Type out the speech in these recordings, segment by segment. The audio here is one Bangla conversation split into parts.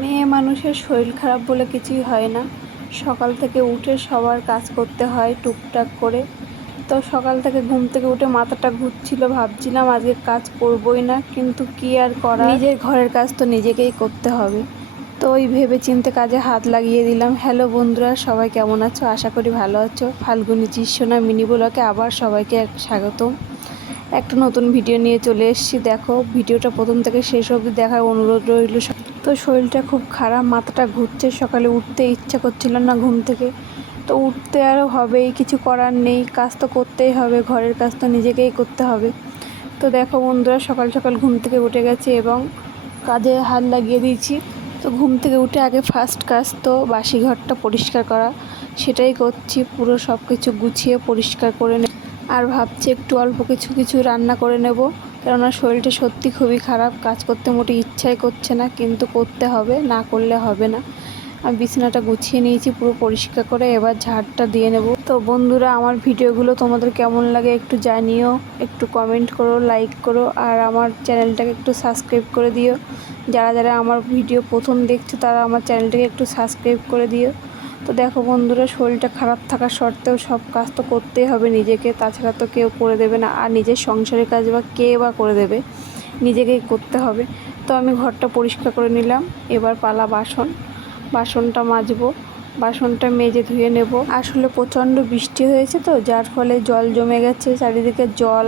মেয়ে মানুষের শরীর খারাপ বলে কিছুই হয় না। সকাল থেকে উঠে সবার কাজ করতে হয় টুকটাক করে। তো সকাল থেকে ঘুম থেকে উঠে মাথাটা ঘুরছিল, ভাবছিলাম আজকে কাজ করবই না, কিন্তু কি আর করা, নিজের ঘরের কাজ তো নিজেকেই করতে হবে। তো ওই ভেবে চিন্তে কাজে হাত লাগিয়ে দিলাম। হ্যালো বন্ধুরা, সবাই কেমন আছো? আশা করি ভালো আছো। ফাল্গুনী চিসোনা মিনি ব্লগে আবার সবাইকে স্বাগতম। একটা নতুন ভিডিও নিয়ে চলে এসেছি। দেখো, ভিডিওটা প্রথম থেকে শেষ অবধি দেখার অনুরোধ রইল। তো শরীরটা খুব খারাপ, মাথাটা ঘুরছে, সকালে উঠতে ইচ্ছা করছিল না ঘুম থেকে। তো উঠতে আরও হবেই, কিছু করার নেই, কাজ তো করতেই হবে, ঘরের কাজ তো নিজেকেই করতে হবে। তো দেখো বন্ধুরা, সকাল সকাল ঘুম থেকে উঠে গেছে এবং কাজে হাত লাগিয়ে দিয়েছি। তো ঘুম থেকে উঠে আগে ফার্স্ট কাজ তো বাসি ঘরটা পরিষ্কার করা, সেটাই করছি। পুরো সব কিছু গুছিয়ে পরিষ্কার করে আর ভাবছি একটু অল্প কিছু রান্না করে নেব, কেননা শরীরটা সত্যি খুবই খারাপ। কাজ করতে মোটে ইচ্ছাই করছে না, কিন্তু করতে হবে, না করলে হবে না। আমি বিছানাটা গুছিয়ে নিয়েছি পুরো পরিষ্কার করে, এবার ঝাড়টা দিয়ে নেব। তো বন্ধুরা, আমার ভিডিওগুলো তোমাদের কেমন লাগে একটু জানিও, একটু কমেন্ট করো, লাইক করো, আর আমার চ্যানেলটাকে একটু সাবস্ক্রাইব করে দিও। যারা যারা আমার ভিডিও প্রথম দেখছো তারা আমার চ্যানেলটাকে একটু সাবস্ক্রাইব করে দিও। তো দেখো বন্ধুরা, শরীরটা খারাপ থাকা সত্ত্বেও সব কাজ তো করতেই হবে নিজেকে, তাছাড়া তো কেউ করে দেবে না। আর নিজের সংসারের কাজ বা কে বা করে দেবে, নিজেকেই করতে হবে। তো আমি ঘরটা পরিষ্কার করে নিলাম, এবার পালা বাসনটা মাজবো। বাসনটা মেজে ধুয়ে নেব। আসলে প্রচণ্ড বৃষ্টি হয়েছে তো, যার ফলে জল জমে গেছে চারিদিকে, জল,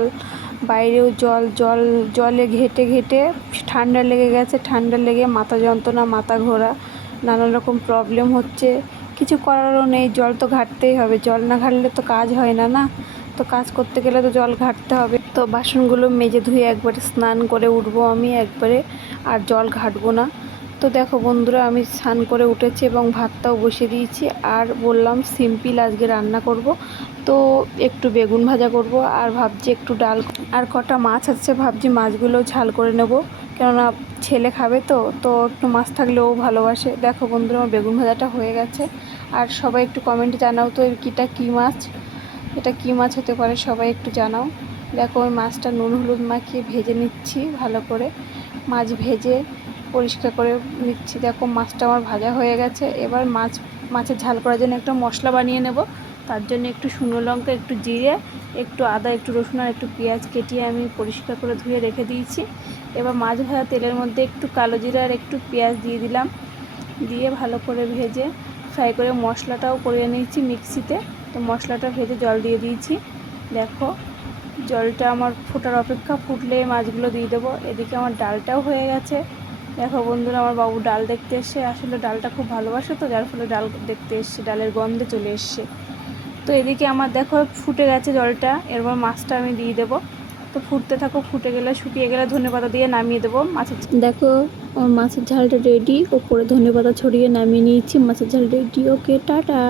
বাইরেও জলে ঘেটে ঠান্ডা লেগে গেছে। ঠান্ডা লেগে মাথা যন্ত্রণা, মাথা ঘোরা, নানা রকম প্রবলেম হচ্ছে। কিছু করারও নেই, জল তো ঘাটতেই হবে, জল না ঘাটলে তো কাজ হয় না। তো কাজ করতে গেলে তো জল ঘাটতে হবে। তো বাসনগুলো মেজে ধুয়ে একবারে স্নান করে উঠবো আমি একবারে, আর জল ঘাটবো না। তো দেখো বন্ধুরা, আমি স্নান করে উঠেছি এবং ভাতটাও বসিয়ে দিয়েছি। আর বললাম সিম্পল আজকে রান্না করব, তো একটু বেগুন ভাজা করব, আর ভাবছি একটু ডাল, আর কটা মাছ আছে, ভাবছি মাছগুলো ঝাল করে নেব, কেননা ছেলে খাবে। তো একটু মাছ থাকলেও ভালোবাসে। দেখো বন্ধুরা, আমার বেগুন ভাজাটা হয়ে গেছে। আর সবাই একটু কমেন্টে জানাও তো এটা কী মাছ, এটা কী মাছ হতে পারে, সবাই একটু জানাও। দেখো, ওই মাছটা নুন হলুদ মাখিয়ে ভেজে নিচ্ছি ভালো করে, মাছ ভেজে পরিষ্কার করে নিচ্ছি। দেখো, মাছটা আমার ভাজা হয়ে গেছে। এবার মাছের ঝাল করার জন্য একটা মশলা বানিয়ে নেব। তার জন্য একটু শুকনো লঙ্কা, একটু জিরে, একটু আদা, একটু রসুন আর একটু পেঁয়াজ কেটে আমি পরিষ্কার করে ধুয়ে রেখে দিয়েছি। এবার মাছ ভাজা তেলের মধ্যে একটু কালো জিরা আর একটু পেঁয়াজ দিয়ে দিলাম, দিয়ে ভালো করে ভেজে ফ্রাই করে মশলাটাও করে নিয়েছি মিক্সিতে। তো মশলাটা ভেজে জল দিয়ে দিয়েছি। দেখো, জলটা আমার ফোটার অপেক্ষা, ফুটলে মাছগুলো দিয়ে দেবো। এদিকে আমার ডালটাও হয়ে গেছে। দেখো বন্ধুরা, আমার বাবু ডাল দেখতে এসছে। আসলে ডালটা খুব ভালোবাসে, তো যার ফলে ডাল দেখতে এসছে, ডালের গন্ধে চলে এসছে। তো এদিকে আমার দেখো ফুটে গেছে জলটা, এরপর মাছটা আমি দিয়ে দেবো। তো ফুটতে থাকো, ফুটে গেলে, শুকিয়ে গেলে ধনেপাতা দিয়ে নামিয়ে দেবো মাছের। দেখো, আমার মাছের ঝালটা রেডি, ওপরে ধনেপাতা ছড়িয়ে নামিয়ে নিয়েছি। মাছের ঝাল রেডি। ওকে, টাটা।